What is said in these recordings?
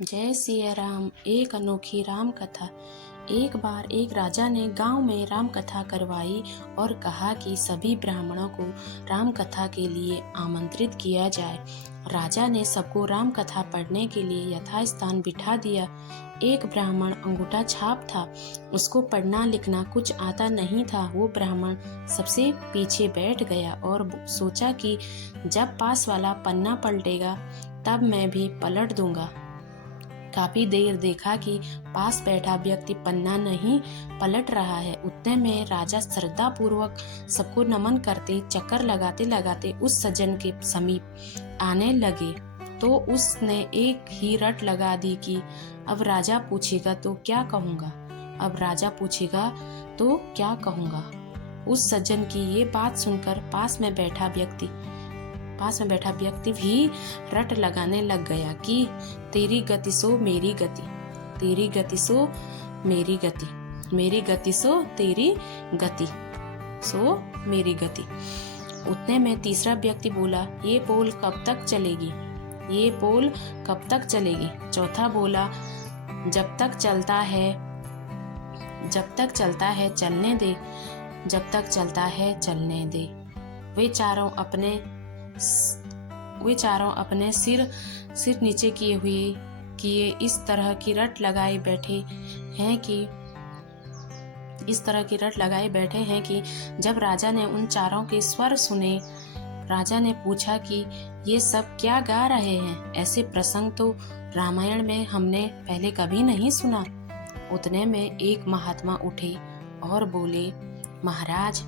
जय सिया राम। एक अनोखी राम कथा। एक बार एक राजा ने गांव में राम कथा करवाई और कहा कि सभी ब्राह्मणों को राम कथा के लिए आमंत्रित किया जाए। राजा ने सबको राम कथा पढ़ने के लिए यथास्थान बिठा दिया। एक ब्राह्मण अंगूठा छाप था, उसको पढ़ना लिखना कुछ आता नहीं था। वो ब्राह्मण सबसे पीछे बैठ गया और सोचा कि जब पास वाला पन्ना पलटेगा तब मैं भी पलट दूंगा। काफी देर देखा कि पास बैठा व्यक्ति पन्ना नहीं पलट रहा है। उतने में राजा श्रद्धा पूर्वक सबको नमन करते चक्कर लगाते लगाते उस सज्जन के समीप आने लगे तो उसने एक ही रट लगा दी कि अब राजा पूछेगा तो क्या कहूँगा, अब राजा पूछेगा तो क्या कहूँगा। उस सज्जन की ये बात सुनकर पास में बैठा व्यक्ति भी रट लगाने लग गया कि तेरी गति सो मेरी गति, तेरी गति सो मेरी गति, मेरी गति सो तेरी गति, सो मेरी गति। उतने में तीसरा व्यक्ति बोला, ये पोल कब तक चलेगी, ये पोल कब तक चलेगी। चौथा बोला, जब तक चलता है चलने दे, जब तक चलता है चलने दे। वे चारों अपने सिर नीचे किए इस तरह की रट लगाए बैठे हैं कि जब राजा ने उन चारों के स्वर सुने, राजा ने पूछा कि ये सब क्या गा रहे हैं, ऐसे प्रसंग तो रामायण में हमने पहले कभी नहीं सुना। उतने में एक महात्मा उठे और बोले, महाराज,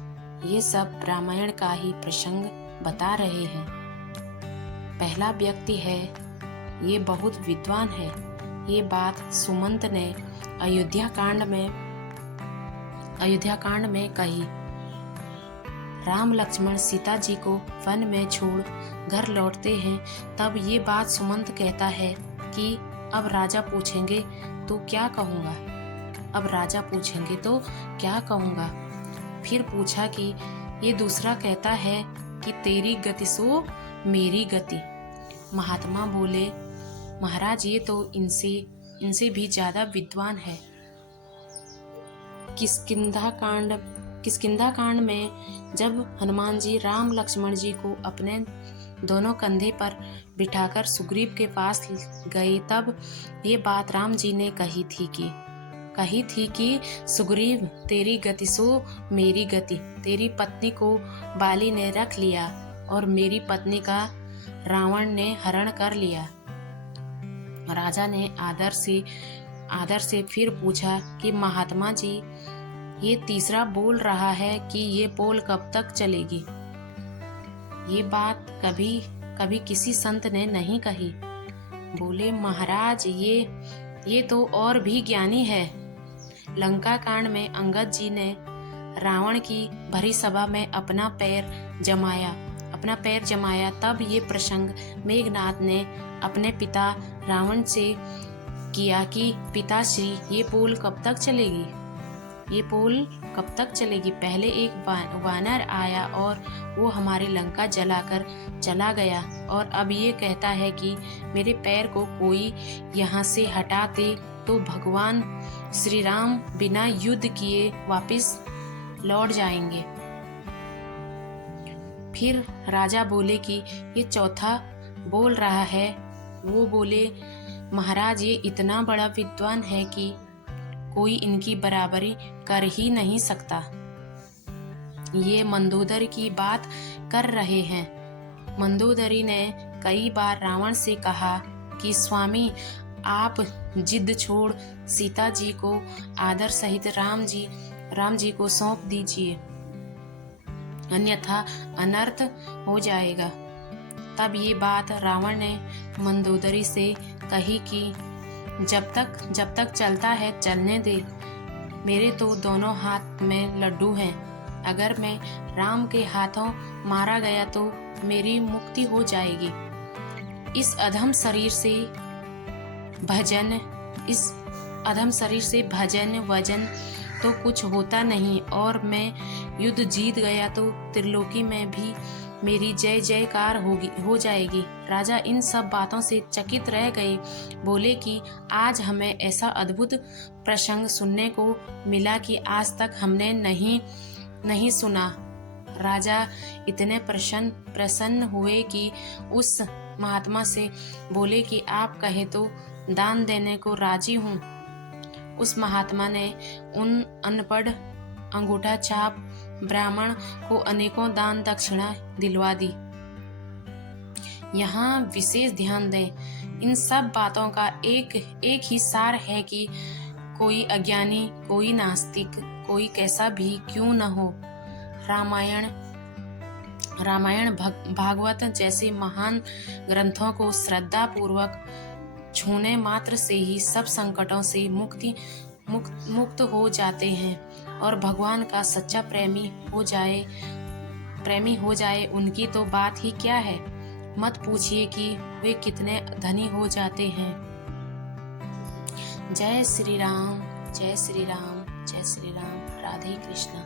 ये सब रामायण का ही प्रसंग बता रहे हैं। पहला व्यक्ति है, ये बहुत विद्वान है। ये बात सुमंत ने अयोध्या कांड में कही। राम लक्ष्मण सीता जी को वन में छोड़ घर लौटते हैं, तब ये बात सुमंत कहता है कि अब राजा पूछेंगे तो क्या कहूँगा, अब राजा पूछेंगे तो क्या कहूँगा। फिर पूछा कि ये दूसरा कहता है कि तेरी गति सो मेरी गति। महात्मा बोले, महाराज, ये तो इनसे भी ज्यादा विद्वान है। किष्किंधा कांड में जब हनुमान जी राम लक्ष्मण जी को अपने दोनों कंधे पर बिठाकर सुग्रीव के पास गए, तब ये बात राम जी ने कही थी कि सुग्रीव, तेरी गति सो मेरी गति। तेरी पत्नी को बाली ने रख लिया और मेरी पत्नी का रावण ने हरण कर लिया। राजा ने आदर से फिर पूछा कि महात्मा जी, ये तीसरा बोल रहा है कि ये पोल कब तक चलेगी। ये बात कभी किसी संत ने नहीं कही। बोले, महाराज, ये तो और भी ज्ञानी है। लंका कांड में अंगद जी ने रावण की भरी सभा में अपना पैर जमाया, तब ये प्रसंग मेघनाद ने अपने पिता रावण से किया कि पिताश्री, ये पोल कब तक चलेगी, ये पोल कब तक चलेगी। पहले एक वानर आया और वो हमारी लंका जलाकर चला गया, और अब ये कहता है कि मेरे पैर को कोई यहाँ से हटा दे तो भगवान श्री राम बिना युद्ध किए वापस लौट जाएंगे। फिर राजा बोले कि ये चौथा बोल रहा है। वो बोले, महाराज, ये इतना बड़ा विद्वान है कि कोई इनकी बराबरी कर ही नहीं सकता। ये मंदोदरी की बात कर रहे हैं। मंदोदरी ने कई बार रावण से कहा कि स्वामी, आप जिद छोड़ सीता जी को आदर सहित राम जी को सौंप दीजिए, अन्यथा अनर्थ हो जाएगा। तब ये बात रावण ने मंदोदरी से कही कि जब तक चलता है चलने दे। मेरे तो दोनों हाथ में लड्डू हैं। अगर मैं राम के हाथों मारा गया तो मेरी मुक्ति हो जाएगी। इस अधम शरीर से भजन वजन तो कुछ होता नहीं, और मैं युद्ध जीत गया तो त्रिलोकी में भी मेरी जय जयकार हो जाएगी। राजा इन सब बातों से चकित रह गए। बोले कि आज हमें ऐसा अद्भुत प्रसंग सुनने को मिला कि आज तक हमने नहीं सुना। राजा इतने प्रसन्न हुए कि उस महात्मा से बोले कि आप कहे तो दान देने को राजी हूँ। उस महात्मा ने उन अनपढ़ अंगूठा छाप ब्राह्मण को अनेकों दान दक्षिणा दिलवा दी। यहाँ विशेष ध्यान दें, इन सब बातों का एक ही सार है कि कोई अज्ञानी, कोई नास्तिक, कोई कैसा भी क्यों न हो, रामायण भागवत जैसे महान ग्रंथों को श्रद्धा पूर्वक छूने मात्र से ही सब संकटों से मुक्त हो जाते हैं और भगवान का सच्चा प्रेमी हो जाए उनकी तो बात ही क्या है। मत पूछिए कि वे कितने धनी हो जाते हैं। जय श्री राम, जय श्री राम, जय श्री राम। राधे कृष्णा।